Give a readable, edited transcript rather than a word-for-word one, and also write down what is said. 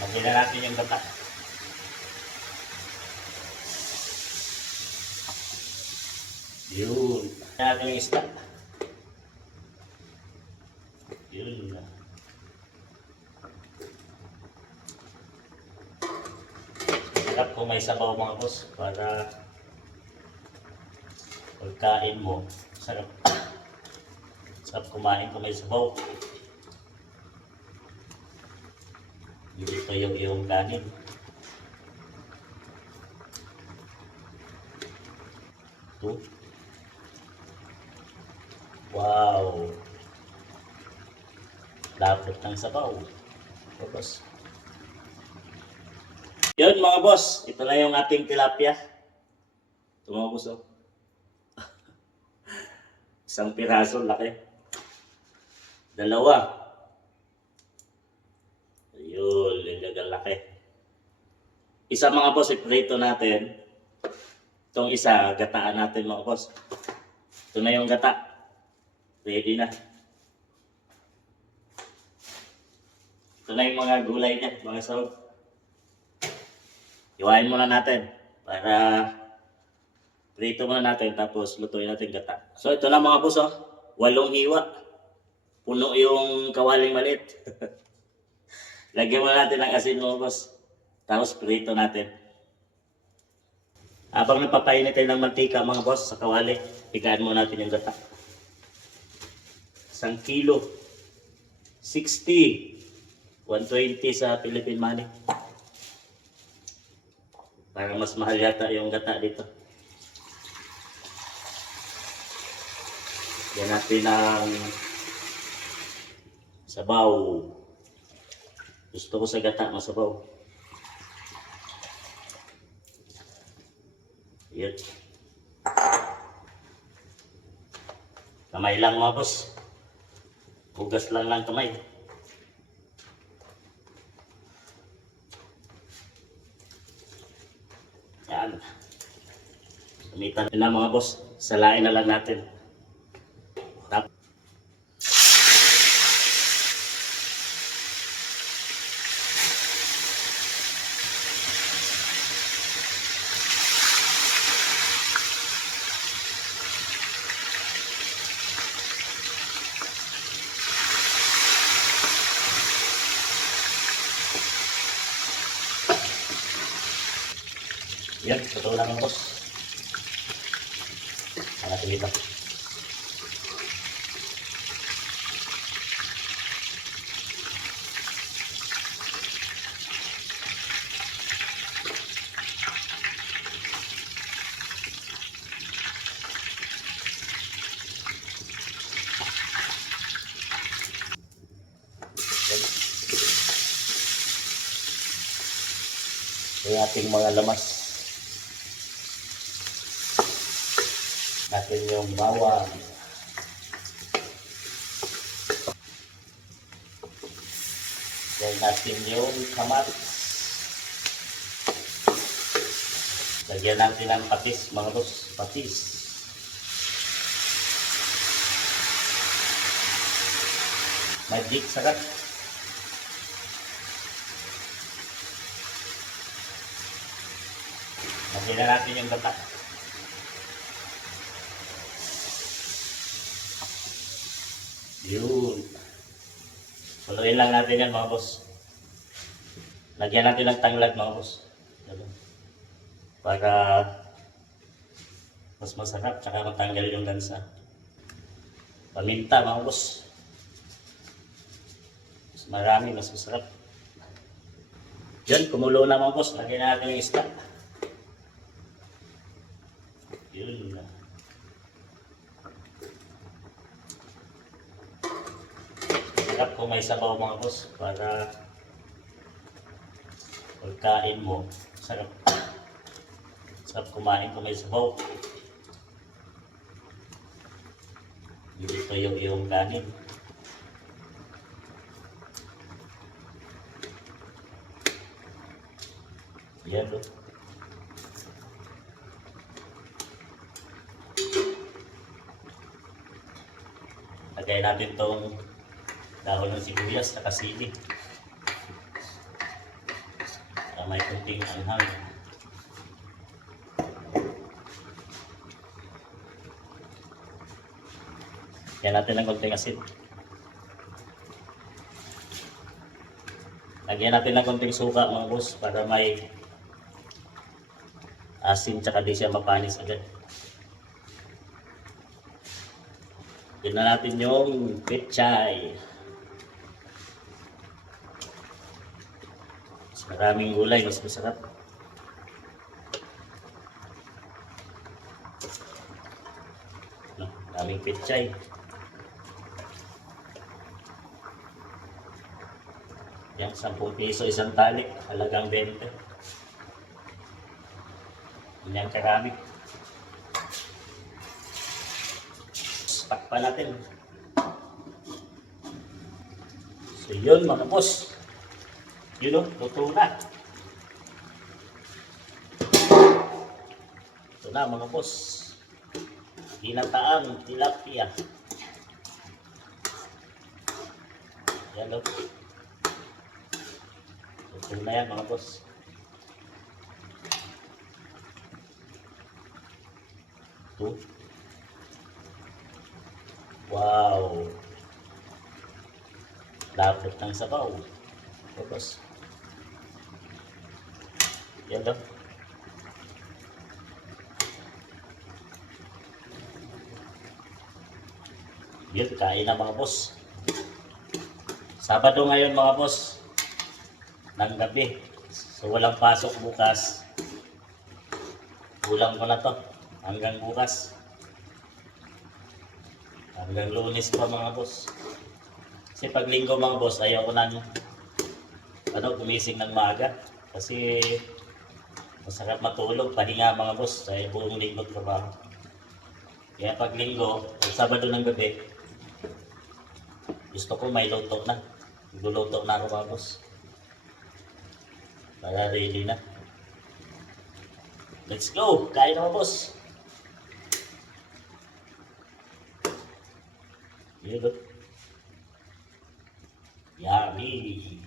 Lagyan na natin yung gata. Yun. Lagyan natin yung isda. Yun. Sarap kung may sabaw mga boss. Para pagkain mo, sarap. Sarap kumain kung may sabaw. Dito yung iyong kanin. Ito. Wow! Lapot ng sabaw. Tapos. Yun mga boss, ito na yung ating tilapia. Ito mga boss, oh. Isang piraso, laki. Dalawa. Ayun, yung laki. Isa mga boss, iprito natin. Itong isa, gataan natin mga boss. Ito na yung gata. Ready na. Ito na yung mga gulay niya, mga sahog. Iwain muna natin para prito muna natin tapos lutuin natin gata. So ito na mga boss, oh. 8 hiwa. Puno yung kawaling maliit. Lagyan muna natin ng asin mga boss. Tapos prito natin. Habang napapainit tayo ng mantika mga boss sa kawali, pigaan muna natin yung gata. 1 kilo. 60. 120 sa Philippine money. Parang mas mahal yata yung gata dito. Yan natin ang sabaw. Gusto ko sa gata masabaw. Yan. Kamay lang mga boss. Hugas lang ng kamay. Yan. Gamitan na mga boss. Salain na lang natin. Yan, totoo lang ang boss. Hanapin ito. Yan. Yung ating mga lamas. Natin yung bawang. Then natin yung kamatis. Lagyan natin ng patis mga boss. Patis. Magic sarap. Lagyan na natin yung gata. Yun. Puluin lang natin yan mga boss. Lagyan natin ng tanglad mga boss. Para mas masarap tsaka matanggal yung lansa. Paminta mga boss. Mas marami, mas masarap. Yan, kumulo na mga boss. Lagyan natin yung isda. Yun. Sarap kung may sabaw mga boss para pagkain mo, sarap. Sarap kumain kung may sabaw. Dito yung iyong kanin. Yan o. Lagay natin tong dahon ng sibuyas at sili. may kunting anghang. Yan natin ng kunting asin. Lagyan natin ng konting suka mga boss para may asin tsaka di siya mapanis agad. Yun na natin yung pechay. Mas maraming gulay, mas masarap. Maraming pechay. Yan, 10 piso isang tali, halagang 20. Yan karami. Takpan natin. So yun mga boss. Yun o, luto na. Ito na mga boss. Ginataang tilapia. Yan o. Luto na yan mga boss. Ito. Wow! Lapot ng sabaw. Tapos, yan lang. Yun, kain na mga boss. Sabado ngayon mga boss. Ng gabi. So walang pasok bukas. Kulang ko na to. Hanggang bukas. Hanggang Lunes pa mga boss. Kasi pag linggo mga boss, ayaw ko na gumising ng maaga. Kasi masarap matulog, pahinga mga boss, sa buong linggo trabaho. Kaya pag linggo, pag Sabado ng gabi, gusto ko may luto na. Luluto na ako mga boss. Para ready na. Let's go! Kain na mga boss! Yun. Yummy.